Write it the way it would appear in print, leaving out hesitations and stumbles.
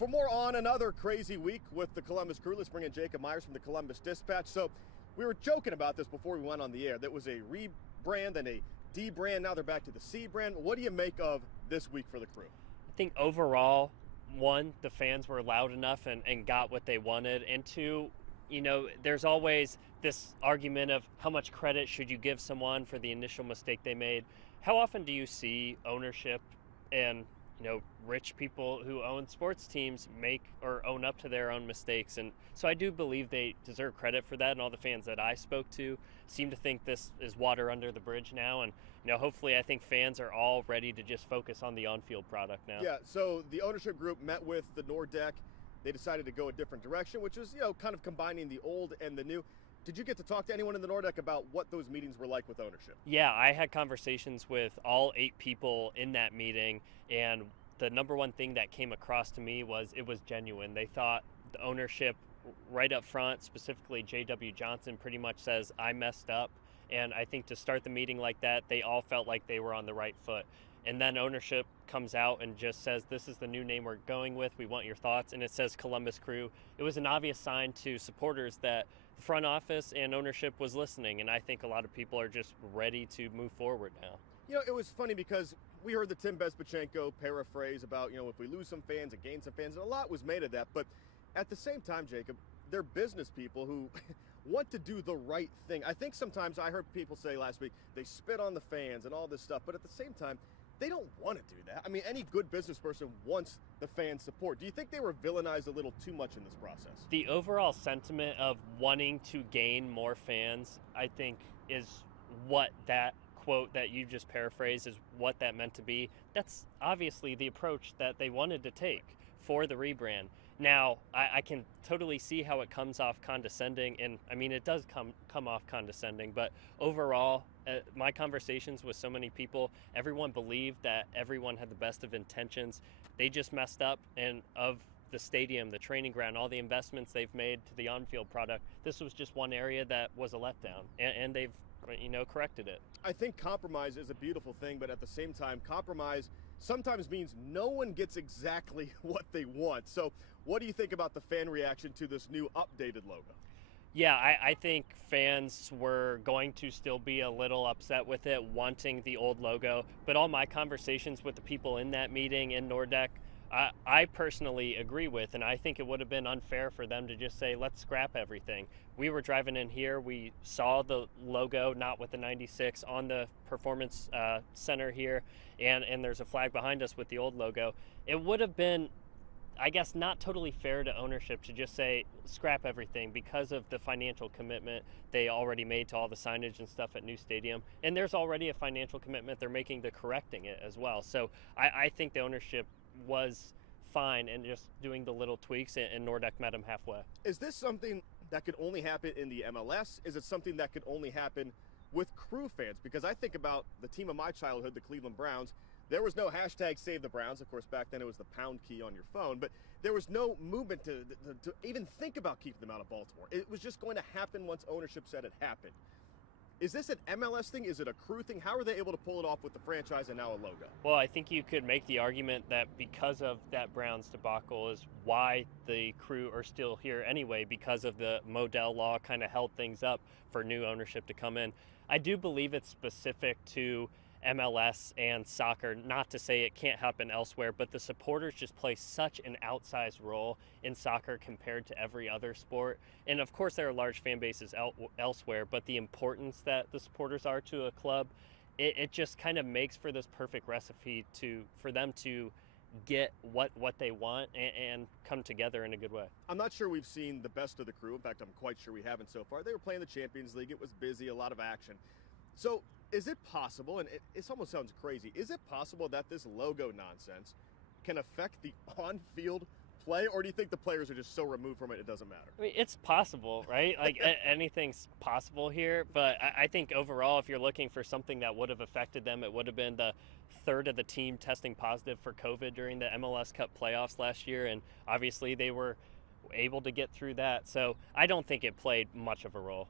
For more on another crazy week with the Columbus Crew, let's bring in Jacob Myers from the Columbus Dispatch. So we were joking about this before we went on the air. That was a rebrand and a D-brand. Now they're back to the C brand. What do you make of this week for the Crew? I think overall, one, the fans were loud enough and got what they wanted. And two, there's always this argument of how much credit should you give someone for the initial mistake they made. How often do you see ownership and rich people who own sports teams make or own up to their own mistakes? And so I do believe they deserve credit for that, and all the fans that I spoke to seem to think this is water under the bridge now. And hopefully I think fans are all ready to just focus on the on-field product now. Yeah, so the ownership group met with the Nordeck. They decided to go a different direction, which is kind of combining the old and the new. Did you get to talk to anyone in the Nordeck about what those meetings were like with ownership? Yeah, I had conversations with all 8 people in that meeting, and the number one thing that came across to me was it was genuine. They thought the ownership right up front, specifically J.W. Johnson, pretty much says, I messed up. And I think to start the meeting like that, they all felt like they were on the right foot. And then ownership comes out and just says, this is the new name we're going with. We want your thoughts. And it says Columbus Crew. It was an obvious sign to supporters that the front office and ownership was listening. And I think a lot of people are just ready to move forward now. It was funny because we heard the Tim Bezpachenko paraphrase about, if we lose some fans and gain some fans, and a lot was made of that. But at the same time, Jacob, they're business people who want to do the right thing. I think sometimes I heard people say last week, they spit on the fans and all this stuff. But at the same time, they don't want to do that. I mean, any good business person wants the fans' support. Do you think they were villainized a little too much in this process? The overall sentiment of wanting to gain more fans, I think, is what that quote that you just paraphrased is what that meant to be. That's obviously the approach that they wanted to take for the rebrand. Now, I can totally see how it comes off condescending, and I mean, it does come off condescending, but overall, my conversations with so many people, everyone believed that everyone had the best of intentions. They just messed up, and of the stadium, the training ground, all the investments they've made to the on-field product, this was just one area that was a letdown, and they've corrected it. I think compromise is a beautiful thing, but at the same time, compromise sometimes means no one gets exactly what they want. So what do you think about the fan reaction to this new updated logo? Yeah, I think fans were going to still be a little upset with it, wanting the old logo. But all my conversations with the people in that meeting in Nordeck, I personally agree with, and I think it would have been unfair for them to just say, let's scrap everything. We were driving in here, we saw the logo, not with the 96, on the performance center here, and there's a flag behind us with the old logo. It would have been, I guess, not totally fair to ownership to just say scrap everything because of the financial commitment they already made to all the signage and stuff at New Stadium. And there's already a financial commitment they're making to correcting it as well. So I think the ownership was fine and just doing the little tweaks, and Nordeck met them halfway. Is this something that could only happen in the MLS? Is it something that could only happen with Crew fans? Because I think about the team of my childhood, the Cleveland Browns. There was no hashtag Save the Browns. Of course, back then it was the pound key on your phone, but there was no movement to even think about keeping them out of Baltimore. It was just going to happen once ownership said it happened. Is this an MLS thing? Is it a Crew thing? How are they able to pull it off with the franchise and now a logo? Well, I think you could make the argument that because of that Browns debacle is why the Crew are still here anyway, because of the Modell law kind of held things up for new ownership to come in. I do believe it's specific to MLS and soccer, not to say it can't happen elsewhere, but the supporters just play such an outsized role in soccer compared to every other sport. And of course there are large fan bases elsewhere, but the importance that the supporters are to a club, it just kind of makes for this perfect recipe for them to get what they want and come together in a good way. I'm not sure we've seen the best of the Crew. In fact, I'm quite sure we haven't so far. They were playing the Champions League. It was busy, a lot of action. So is it possible, and it almost sounds crazy, is it possible that this logo nonsense can affect the on-field play, or do you think the players are just so removed from it doesn't matter? I mean, it's possible, right? Like anything's possible here, but I think overall, if you're looking for something that would have affected them, it would have been the third of the team testing positive for COVID during the MLS Cup playoffs last year, and obviously they were able to get through that. So I don't think it played much of a role.